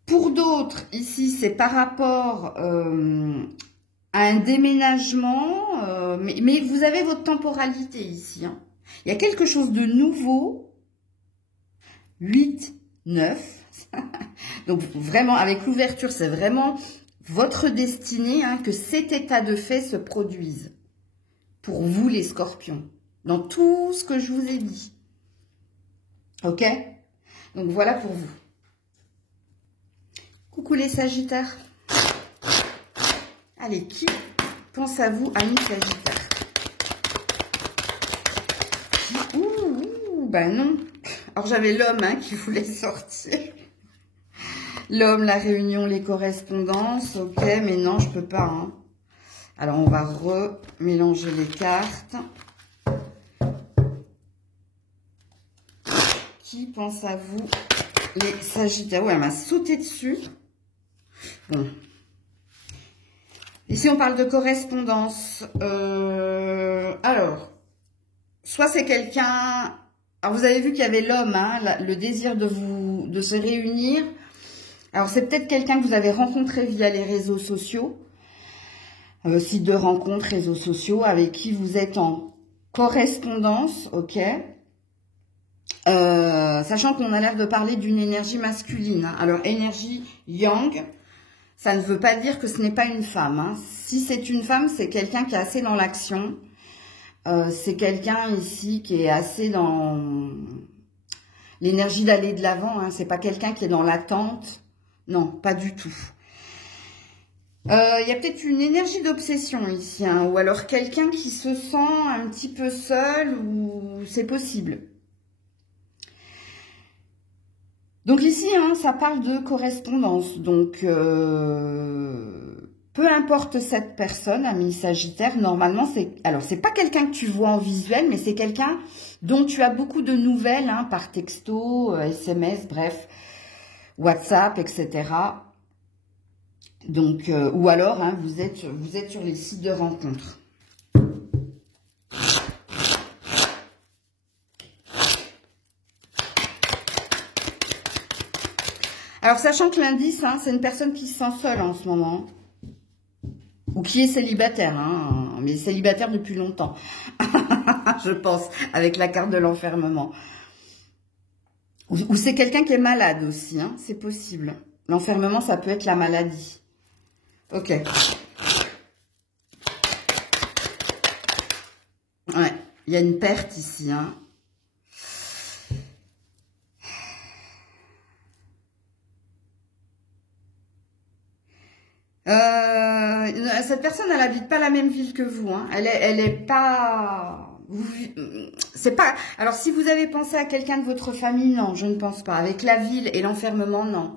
Pour d'autres, ici, c'est par rapport à un déménagement, mais vous avez votre temporalité ici. Hein. Il y a quelque chose de nouveau, 8, 9. Donc vraiment, avec l'ouverture, c'est vraiment votre destinée hein, que cet état de fait se produise. Pour vous, les Scorpions, dans tout ce que je vous ai dit. Ok? Donc voilà pour vous. Coucou les Sagittaires. Allez, qui pense à vous, amis Sagittaires? Ben non. Alors j'avais l'homme hein, qui voulait sortir. L'homme, la réunion, les correspondances. Ok, mais non, je peux pas. Hein. Alors on va remélanger les cartes. Qui pense à vous, les Sagittaires? Ouais, elle m'a sauté dessus. Bon. Ici, on parle de correspondance. Alors, soit c'est quelqu'un... Alors, vous avez vu qu'il y avait l'homme, hein, le désir de se réunir. Alors, c'est peut-être quelqu'un que vous avez rencontré via les réseaux sociaux. Site de rencontres, réseaux sociaux, avec qui vous êtes en correspondance, ok. Sachant qu'on a l'air de parler d'une énergie masculine. Hein. Alors, énergie yang, ça ne veut pas dire que ce n'est pas une femme. Hein. Si c'est une femme, c'est quelqu'un qui est assez dans l'action. C'est quelqu'un ici qui est assez dans l'énergie d'aller de l'avant. Hein. C'est pas quelqu'un qui est dans l'attente. Non, pas du tout. Il y a peut-être une énergie d'obsession ici. Hein. Ou alors quelqu'un qui se sent un petit peu seul, ou c'est possible. Donc ici, hein, ça parle de correspondance. Donc, peu importe cette personne, ami Sagittaire, normalement, c'est pas quelqu'un que tu vois en visuel, mais c'est quelqu'un dont tu as beaucoup de nouvelles, hein, par texto, SMS, bref, WhatsApp, etc. Donc, ou alors, hein, vous êtes sur les sites de rencontres. Alors, sachant que l'indice, hein, c'est une personne qui se sent seule en ce moment. Ou qui est célibataire, hein, mais célibataire depuis longtemps. Je pense, avec la carte de l'enfermement. Ou c'est quelqu'un qui est malade aussi, hein, c'est possible. L'enfermement, ça peut être la maladie. Ok. Ouais, il y a une perte ici, hein. Cette personne, elle habite pas la même ville que vous, hein. Elle est pas... C'est pas... Alors, si vous avez pensé à quelqu'un de votre famille, non, je ne pense pas. Avec la ville et l'enfermement, non.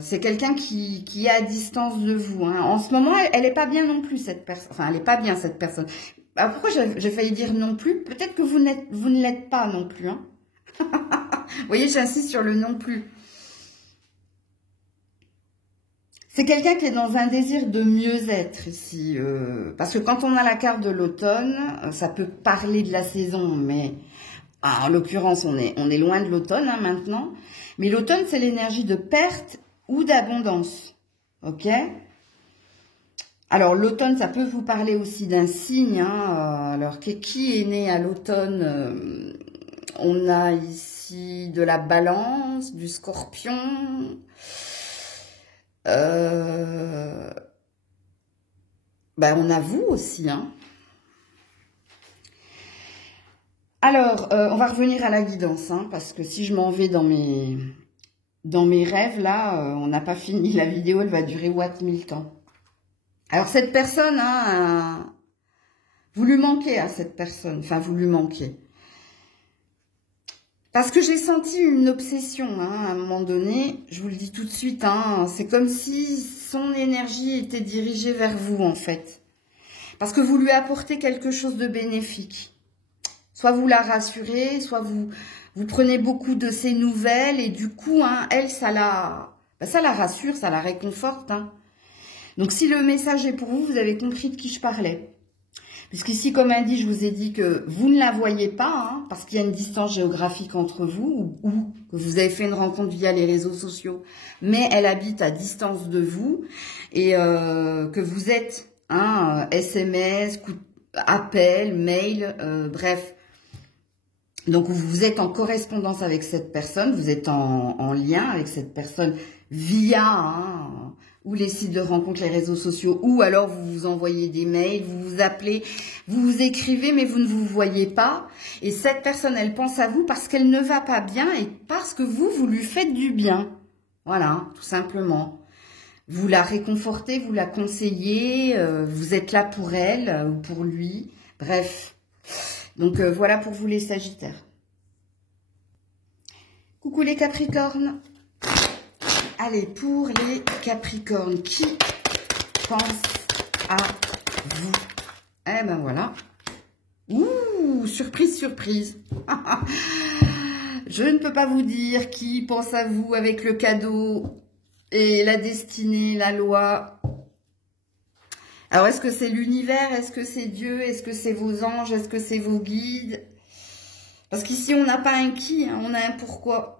C'est quelqu'un qui est à distance de vous, hein. En ce moment, elle est pas bien non plus, cette personne. Enfin, elle est pas bien, cette personne. Alors, pourquoi j'ai failli dire non plus? Peut-être que vous ne l'êtes pas non plus, hein. Vous voyez, j'insiste sur le non plus. C'est quelqu'un qui est dans un désir de mieux-être ici. Parce que quand on a la carte de l'automne, ça peut parler de la saison, mais en l'occurrence, on est loin de l'automne, hein, maintenant. Mais l'automne, c'est l'énergie de perte ou d'abondance. Ok? Alors, l'automne, ça peut vous parler aussi d'un signe, hein. Alors, qui est né à l'automne? On a ici de la balance, du scorpion... on a vous aussi, hein. Alors, on va revenir à la guidance, hein, parce que si je m'en vais dans mes rêves, là, on n'a pas fini. La vidéo, elle va durer what 1000 temps. Alors, cette personne, hein, vous lui manquez à cette personne. Enfin, vous lui manquez. Parce que j'ai senti une obsession, hein, à un moment donné, je vous le dis tout de suite, hein, c'est comme si son énergie était dirigée vers vous, en fait. Parce que vous lui apportez quelque chose de bénéfique. Soit vous la rassurez, soit vous prenez beaucoup de ses nouvelles, et du coup, hein, elle, ça la rassure, ça la réconforte, hein. Donc, si le message est pour vous, vous avez compris de qui je parlais. Puisqu'ici, comme indiqué, je vous ai dit que vous ne la voyez pas, hein, parce qu'il y a une distance géographique entre vous, ou que vous avez fait une rencontre via les réseaux sociaux, mais elle habite à distance de vous, et que vous êtes, hein, SMS, appel, mail, bref. Donc, vous êtes en correspondance avec cette personne, vous êtes en lien avec cette personne via... hein, ou les sites de rencontres, les réseaux sociaux, ou alors vous vous envoyez des mails, vous vous appelez, vous vous écrivez, mais vous ne vous voyez pas. Et cette personne, elle pense à vous parce qu'elle ne va pas bien et parce que vous lui faites du bien. Voilà, tout simplement. Vous la réconfortez, vous la conseillez, vous êtes là pour elle ou pour lui. Bref. Donc, voilà pour vous les Sagittaires. Coucou les Capricornes. Allez, pour les Capricornes, qui pense à vous? Eh ben voilà. Ouh, surprise, surprise. Je ne peux pas vous dire qui pense à vous avec le cadeau et la destinée, la loi. Alors, est-ce que c'est l'univers? Est-ce que c'est Dieu? Est-ce que c'est vos anges? Est-ce que c'est vos guides? Parce qu'ici, on n'a pas un qui, hein, on a un pourquoi.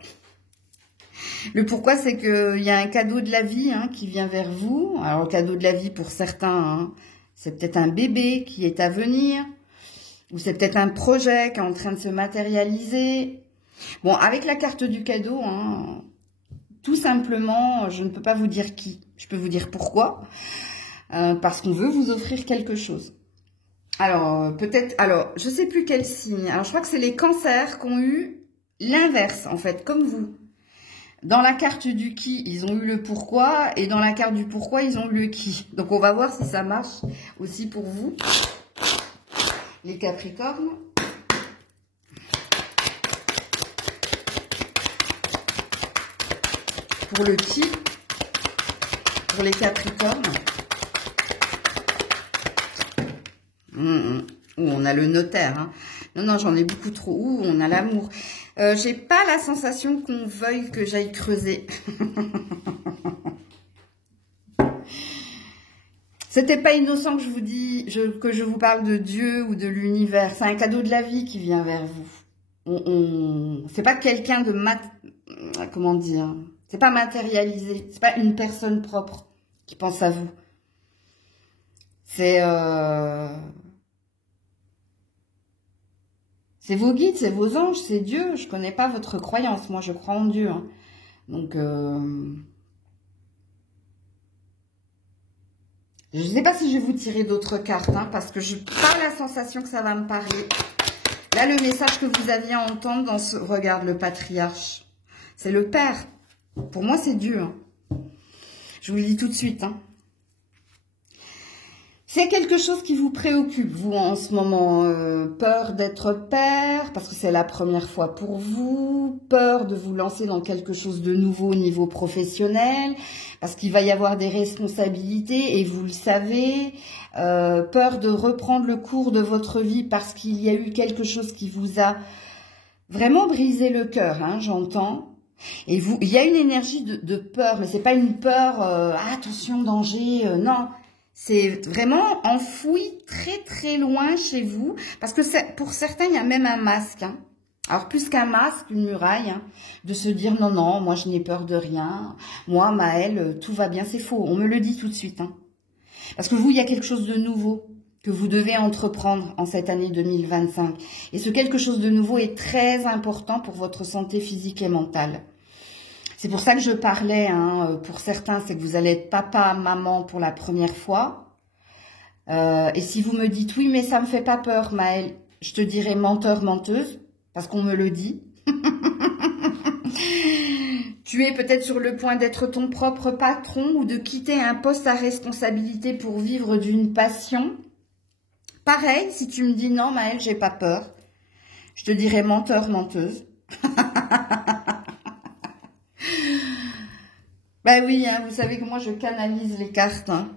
Le pourquoi, c'est qu'il y a un cadeau de la vie, hein, qui vient vers vous. Alors, le cadeau de la vie, pour certains, hein, c'est peut-être un bébé qui est à venir. Ou c'est peut-être un projet qui est en train de se matérialiser. Bon, avec la carte du cadeau, hein, tout simplement, je ne peux pas vous dire qui. Je peux vous dire pourquoi. Parce qu'on veut vous offrir quelque chose. Alors, peut-être... Alors, je ne sais plus quel signe. Alors, je crois que c'est les cancers qui ont eu l'inverse, en fait, comme vous. Dans la carte du qui, ils ont eu le pourquoi, et dans la carte du pourquoi, ils ont eu le qui. Donc, on va voir si ça marche aussi pour vous, les Capricornes. Pour le qui. pour les Capricornes. On a le notaire. Hein. Non, j'en ai beaucoup trop. On a l'amour. J'ai pas la sensation qu'on veuille que j'aille creuser. C'était pas innocent que je vous dis, que je vous parle de Dieu ou de l'univers. C'est un cadeau de la vie qui vient vers vous. C'est pas quelqu'un de comment dire, c'est pas matérialisé. C'est pas une personne propre qui pense à vous. C'est vos guides, c'est vos anges, c'est Dieu. Je connais pas votre croyance. Moi, je crois en Dieu. Hein. Donc, je ne sais pas si je vais vous tirer d'autres cartes, hein, parce que je n'ai pas la sensation que ça va me parler. Là, le message que vous aviez à entendre dans ce... Regarde, le patriarche. C'est le Père. Pour moi, c'est Dieu. Hein. Je vous le dis tout de suite. Hein. C'est quelque chose qui vous préoccupe, vous, en ce moment. Peur d'être père, parce que c'est la première fois pour vous. Peur de vous lancer dans quelque chose de nouveau au niveau professionnel, parce qu'il va y avoir des responsabilités, et vous le savez. Peur de reprendre le cours de votre vie, parce qu'il y a eu quelque chose qui vous a vraiment brisé le cœur, hein, j'entends. Et vous, il y a une énergie de peur, mais c'est pas une peur, attention, danger, non. C'est vraiment enfoui très très loin chez vous. Parce que pour certains, il y a même un masque. Hein. Alors plus qu'un masque, une muraille. Hein, de se dire non, non, moi je n'ai peur de rien. Moi, Maëlle, tout va bien. C'est faux, on me le dit tout de suite. Hein. Parce que vous, il y a quelque chose de nouveau que vous devez entreprendre en cette année 2025. Et ce quelque chose de nouveau est très important pour votre santé physique et mentale. C'est pour ça que je parlais, hein, pour certains, c'est que vous allez être papa, maman pour la première fois. Et si vous me dites, oui, mais ça me fait pas peur, Maëlle, je te dirais menteur, menteuse, parce qu'on me le dit. Tu es peut-être sur le point d'être ton propre patron ou de quitter un poste à responsabilité pour vivre d'une passion. Pareil, si tu me dis, non, Maëlle, j'ai pas peur, je te dirais menteur, menteuse. Ben oui, hein, vous savez que moi, je canalise les cartes. Hein.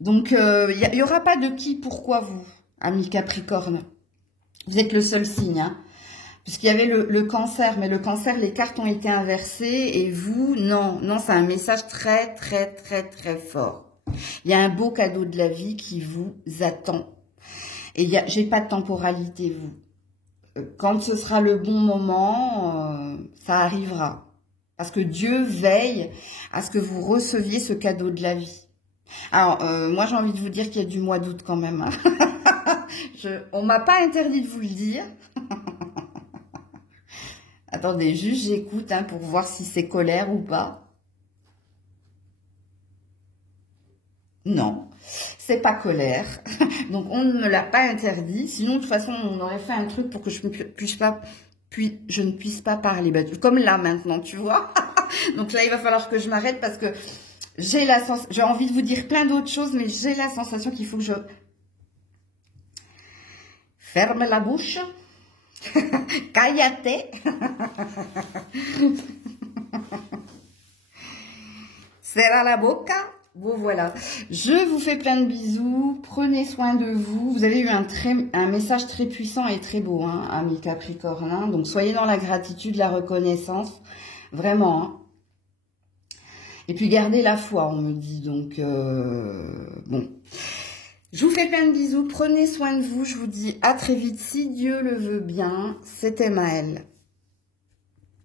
Donc, il n'y aura pas de qui, pourquoi vous, amis Capricorne. Vous êtes le seul signe. Hein. Puisqu'il y avait le cancer, mais le cancer, les cartes ont été inversées. Et vous, non, non, c'est un message très, très, très, très fort. Il y a un beau cadeau de la vie qui vous attend. Et j'ai pas de temporalité, vous. Quand ce sera le bon moment, ça arrivera. Parce que Dieu veille à ce que vous receviez ce cadeau de la vie. Alors, moi, j'ai envie de vous dire qu'il y a du mois d'août quand même. Hein. On m'a pas interdit de vous le dire. Attendez, juste j'écoute hein, pour voir si c'est colère ou pas. Non, c'est pas colère. Donc, on ne me l'a pas interdit. Sinon, de toute façon, on aurait fait un truc pour que je ne puisse pas parler. Bah, comme là, maintenant, tu vois. Donc là, il va falloir que je m'arrête parce que j'ai envie de vous dire plein d'autres choses, mais j'ai la sensation qu'il faut que je ferme la bouche. Cállate. Serra la boca. Bon, voilà. Je vous fais plein de bisous. Prenez soin de vous. Vous avez eu un message très puissant et très beau, hein, amis Capricorne. Hein. Donc, soyez dans la gratitude, la reconnaissance. Vraiment. Hein. Et puis, gardez la foi, on me dit. Donc, bon. Je vous fais plein de bisous. Prenez soin de vous. Je vous dis à très vite, si Dieu le veut bien. C'était Maëlle.